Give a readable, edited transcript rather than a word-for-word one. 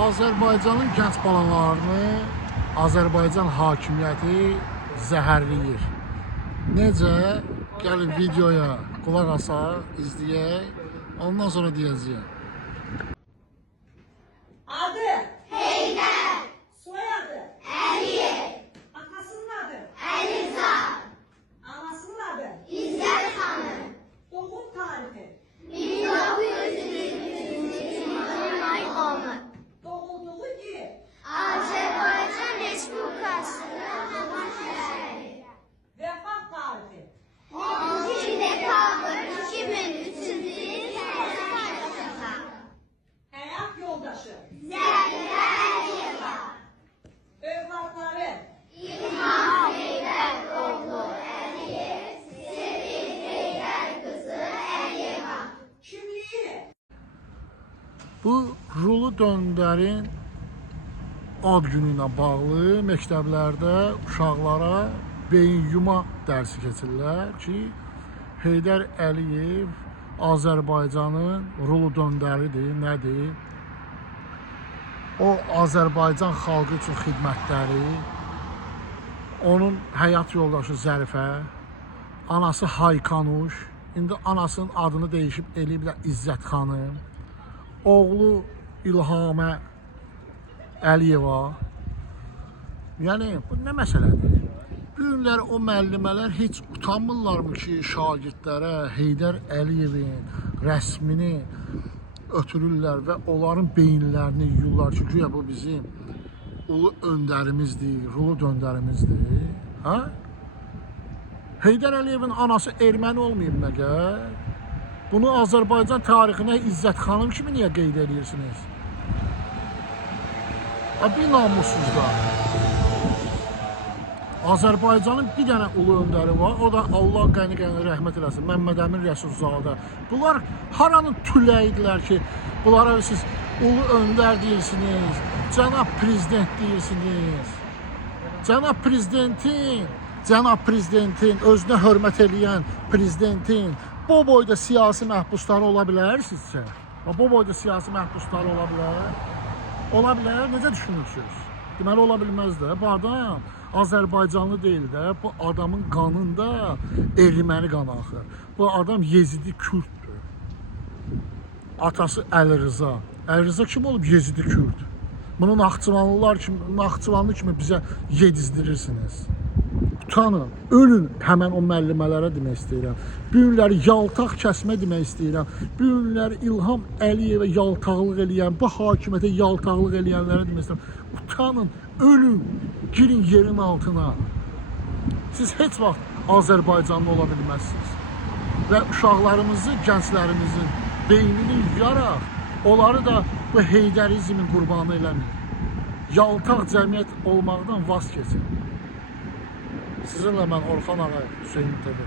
Azərbaycanın gənc balalarını Azərbaycan hakimiyyəti zəhərləyir. Necə? Gəlin videoya qulaq asaq, izləyək, ondan sonra deyəcəyəm. Adı Heydər. Soyadı Əliyev. Atasının adı Əliza, Anasının adı İzzət xanım, Doğum tarihi 1923 may 10'u, Doğulduğu il Azərbaycan Respublikasının şəhəri, Vəfat tarihi 12 dekabr 2003-cü il, Həyat yoldaşı Zəhirə Əliyeva, Övladları İlham Heydər oğlu Əliyev, Sevil Heydər qızı Əliyeva. Kimliyi Bu Rulu Döndərin ad günü ilə bağlı məktəblərdə uşaqlara beyin yuma dərsi keçirlər ki, Heydər Əliyev Azərbaycanın Rulu Döndəridir, nədir? O Azərbaycan xalqı üçün xidmətləri, onun həyat yoldaşı Zərifə, anası Haykanuş, indi anasının adını dəyişib eləyiblər İzzət xanım, oğlu İlhamə Əliyeva. Yəni, bu nə məsələdir? Bu günlər o müəllimələr heç utanmırlarmı ki, şagirdlərə Heydər Əliyevin rəsmini ötürürlər və onların beyinlərini yuyurlar ki, güya bu bizim ulu öndərimizdir, Rulu döndərimizdir. Ha? Heydər Əliyevin anası erməni olmayıb məgər? Bunu Azərbaycan tarixinə İzzət xanım kimi niyə qeyd edirsiniz? Bir namussuzlar. Azərbaycanın bir dənə ulu öndəri var, o da Allah qəni-qəni rəhmət eləsin, Məmməd Əmin Rəsulzadə. Bunlar haranın tüləyidirlər ki, bunlara siz ulu öndər deyirsiniz, cənab prezident deyirsiniz. Cənab prezidentin, özünə hörmət eləyən prezidentin bu boyda siyasi məhbusları ola bilər sizcə? Bu boyda siyasi məhbusları ola bilər? Ola bilər, necə düşünürsünüz? Deməli, ola bilməz də. Bu adam Azərbaycanlı deyil də, bu adamın qanında erməni qanı axır. Bu adam Yezidi Kürddür. Atası Əli Rıza. Əli Rıza kim olub Yezidi Kürd? Bunu Naxçıvanlı kimi bizə yedizdirirsiniz. Utanın, ölün həmən o müəllimələrə demək istəyirəm. Bu günləri yaltaq kəsmə demək istəyirəm. Bu günləri İlham Əliyevə yaltaqlıq eləyən, bu hakimiyyətə yaltaqlıq eləyənlərə demək istəyirəm. Utanın, ölün, girin yerin altına. Siz heç vaxt Azərbaycanlı ola bilməzsiniz. Və uşaqlarımızı, gənclərimizin beynini yuyaraq, onları da bu heydərizmin qurbanı eləməyin. Yaltaq cəmiyyət olmaqdan vaz keçin. Sizinlə mən Orxan Ağayev, Hüseyin TV.